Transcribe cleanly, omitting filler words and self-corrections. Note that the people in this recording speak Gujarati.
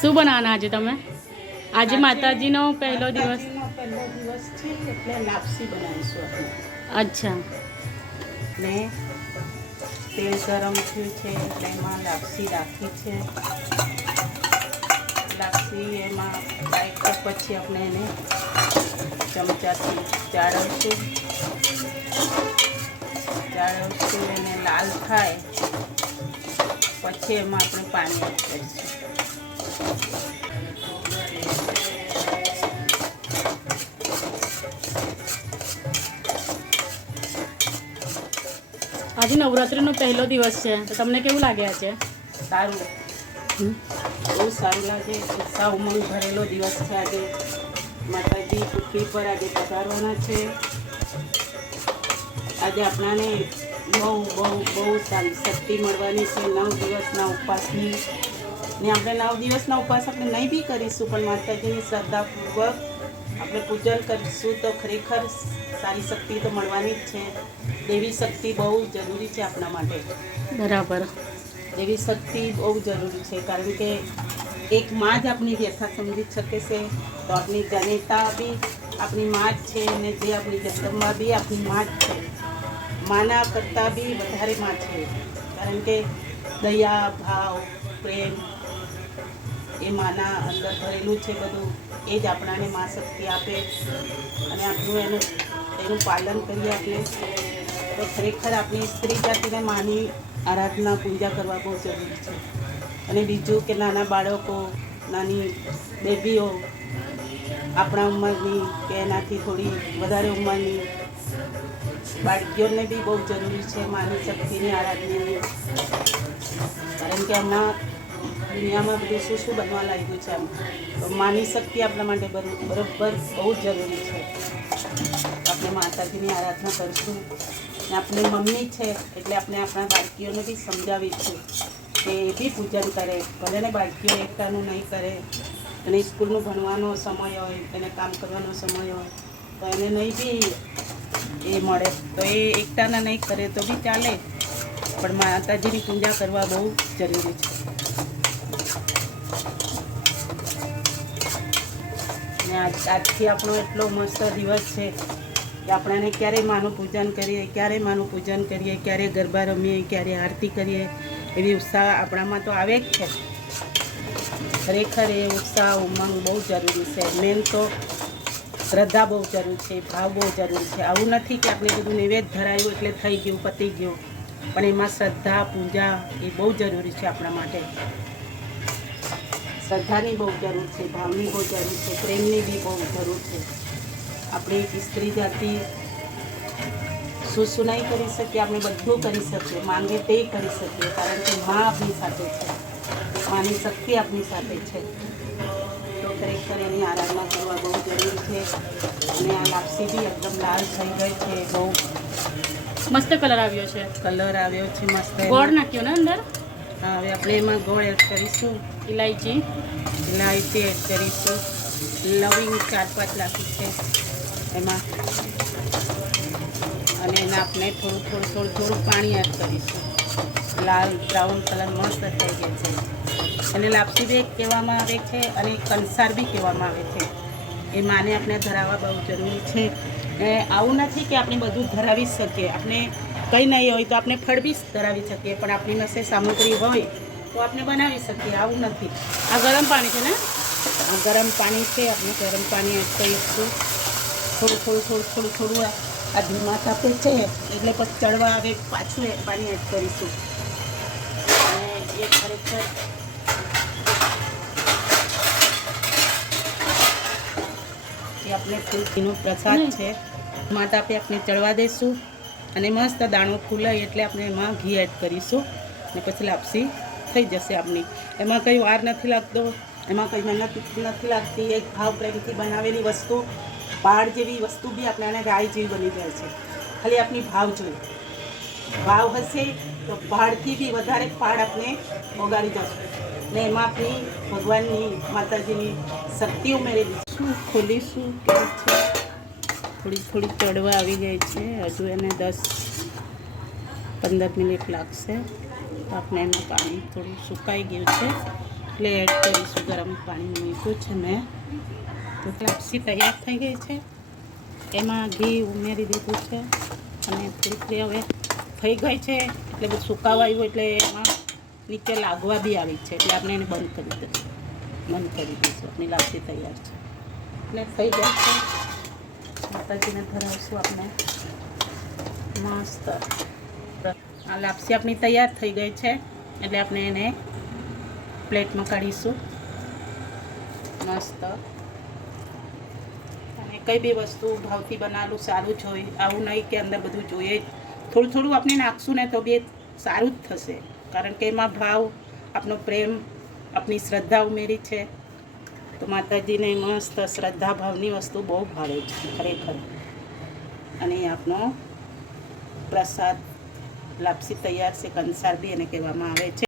શું બનાવવાના આજે તમે? આજે માતાજીનો પહેલો દિવસ. પહેલો દિવસ છે એટલે લાપસી બનાવીશું આપણે. અચ્છા. ને તેલ ગરમ થયું છે એટલે એમાં લાપસી રાખી છે. લાપસી એમાં લાઈટ પછી આપણે એને ચમચાથી ચાળવશું. એને લાલ થાય પછી એમાં આપણે પાણી એડ કરીશું. આજે નવરાત્રિનો પહેલો દિવસ છે તો તમને કેવું લાગે છે? સારું, બહુ સારું લાગે. ઉત્સાહ ઉમંગ ભરેલો દિવસ છે આજે. માતાજી પૃથ્વી પર આજે પધારવાના છે. આજે આપણાને બહુ બહુ બહુ સારી શક્તિ મળવાની છે 9 દિવસના ઉપવાસની. ને આપણે 9 દિવસના ઉપવાસ આપણે નહીં બી કરીશું પણ માતાજીની શ્રદ્ધાપૂર્વક આપણે પૂજન કરીશું તો ખરેખર સારી શક્તિ તો મળવાની જ છે. દેવી શક્તિ બહુ જરૂરી છે આપણા માટે. બરાબર. દેવી શક્તિ બહુ જરૂરી છે કારણ કે એક માં જ આપણી વ્યથા સમજી શકે છે. તો આપણી જનેતા બી આપણી માં જ છે અને જે આપણી જગદંબા બી આપણી માં જ છે. માના કરતાં બી વધારે માં છે કારણ કે દયા ભાવ પ્રેમ એ માના અંદર ભરેલું છે બધું. એ જ આપણાને માં શક્તિ આપે અને આપણું એનું પાલન કરીએ આપણે તો ખરેખર આપણી સ્ત્રી જાતિને માની આરાધના પૂજા કરવા બહુ જરૂરી છે. અને બીજું કે નાના બાળકો, નાની બેબીઓ, આપણા ઉંમરની કે એનાથી થોડી વધારે ઉંમરની બાળકીઓને બી બહુ જરૂરી છે માની શક્તિની આરાધનાની. કારણ કે હમણાં દુનિયામાં બધું શું બનવા લાગ્યું છે આમ તો માની શક્તિ આપણા માટે બરોબર બહુ જ જરૂરી છે. આપણે માતાજીની આરાધના કરીશું ને આપણી મમ્મી છે એટલે આપણે આપણા બાળકીઓને બી સમજાવીશું કે એ બી પૂજન કરે. ભલે ને બાળકીઓ એકતાનું નહીં કરે અને સ્કૂલનું ભણવાનો સમય હોય, એને કામ કરવાનો સમય હોય તો એને નહીં બી એ મળે તો એ એકતાના નહીં કરે તો બી ચાલે પણ માતાજીની પૂજા કરવા બહુ જરૂરી છે. ને આજથી આપણો એટલો મસ્ત દિવસ છે કે આપણને ક્યારે માનું પૂજન કરીએ, ક્યારે ગરબા રમીએ, ક્યારે આરતી કરીએ એવી ઉત્સાહ આપણામાં તો આવે જ છે. ખરેખર એ ઉત્સાહ ઉમંગ બહુ જરૂરી છે. મેન તો શ્રદ્ધા બહુ જરૂરી છે, ભાવ બહુ જરૂરી છે. આવું નથી કે આપણે બધું નૈવેદ્ય ધરાયું એટલે થઈ ગયું, પતી ગયું, પણ એમાં શ્રદ્ધા પૂજા એ બહુ જરૂરી છે આપણા માટે. શ્રદ્ધાની બહુ જરૂર છે, ભાવની બહુ જરૂર છે, પ્રેમની બી બહુ જરૂર છે. આપણી સ્ત્રી જાતિ શું નહીં કરી શકીએ, આપણે બધું કરી શકીએ, માંગે તે કરી શકીએ કારણ કે માં આપણી સાથે છે, માની શક્તિ આપણી સાથે છે. તો ખરેખર એની આરાધના કરવા બહુ જરૂરી છે. અને આ લાપસી બી એકદમ લાલ થઈ ગઈ છે. બહુ મસ્ત કલર આવ્યો છે. મસ્ત. ગોળ નાખ્યો ને અંદર? હા, હવે આપણે એમાં ગોળ એડ કરીશું. ઇલાયચી એડ કરીશું. લવિંગ 4-5 નાખી છે એમાં અને એને આપણે થોડું પાણી એડ કરીશું. લાલ બ્રાઉન કલર મસ્ત થઈ ગયો છે. અને લાપસી બી કહેવામાં આવે છે અને કંસાર બી કહેવામાં આવે છે. એ માને આપણે ધરાવવા બહુ જરૂરી છે. આવું નથી કે આપણે બધું ધરાવી શકીએ. આપણે કંઈ નહીં હોય તો આપણે ફળ બી ધરાવી શકીએ પણ આપણી પાસે સામગ્રી હોય તો આપણે બનાવી શકીએ. આવું નથી. આ ગરમ પાણી છે ને? આ ગરમ પાણી છે. આપણે ગરમ પાણી એડ કરીશું. થોડું આ ધીમા તાપે છે એટલે પછી ચડવા આવે પાછું પાણી એડ કરીશું. અને એ ખરેખર એ આપણે તુલસીનો પ્રસાદ છે. ધીમા તાપે આપણે ચડવા દઈશું અને મસ્ત દાણો ફૂલાય એટલે આપણે એમાં ઘી એડ કરીશું અને પછી લાપસી થઈ જશે આપણી. એમાં કંઈ વાર નથી લાગતો, એમાં કંઈ મહેનત નથી લાગતી. એક ભાવ પ્રેમથી બનાવેલી વસ્તુ, પહાડ જેવી વસ્તુ બી આપણે રાય જેવી બની જાય છે. ખાલી આપણી ભાવ જોઈએ. ભાવ હશે તો પહાડથી બી વધારે પહાડ આપણે ઓગાળી જશે ને એમાં આપણી ભગવાનની માતાજીની શક્તિ ઉમેરી દઈશું. ખોલીશું થોડી ચડવા આવી ગઈ છે. હજુ એને 10-15 મિનિટ લાગશે તો આપણે એનું પાણી થોડું સુકાઈ ગયું છે એટલે એડ કરીશું. ગરમ પાણી મૂક્યું છે મેં. તો લાપસી તૈયાર થઈ ગઈ છે. એમાં ઘી ઉમેરી દીધું છે અને થોડીક હવે થઈ ગઈ છે એટલે બધું સુકાવા આવ્યું એટલે એમાં નીચે લાગવા બી આવી છે એટલે આપણે એને બંધ કરી દઈશું. આપણી લાપસી તૈયાર છે એટલે થઈ જાય છે. માતાજીને ધરાવશું આપણે મસ્ત. આ લાપસી આપણી તૈયાર થઈ ગઈ છે એટલે આપણે એને પ્લેટમાં કાઢીશું મસ્ત. અને કઈ બી વસ્તુ ભાવથી બનાવેલું સારું જ હોય, આવું નહીં કે અંદર બધું જોઈએ થોડું થોડું આપણે નાખશું ને તો બી સારું જ થશે, કારણ કે એમાં ભાવ, આપણો પ્રેમ, આપણી શ્રદ્ધા ઉમેરી છે. તો માતાજીને મસ્ત શ્રદ્ધા ભાવની વસ્તુ બહુ ભાવે છે ખરેખર. અને આપનો પ્રસાદ લાપસી તૈયાર છે. કંસાર બી એને કહેવામાં આવે છે.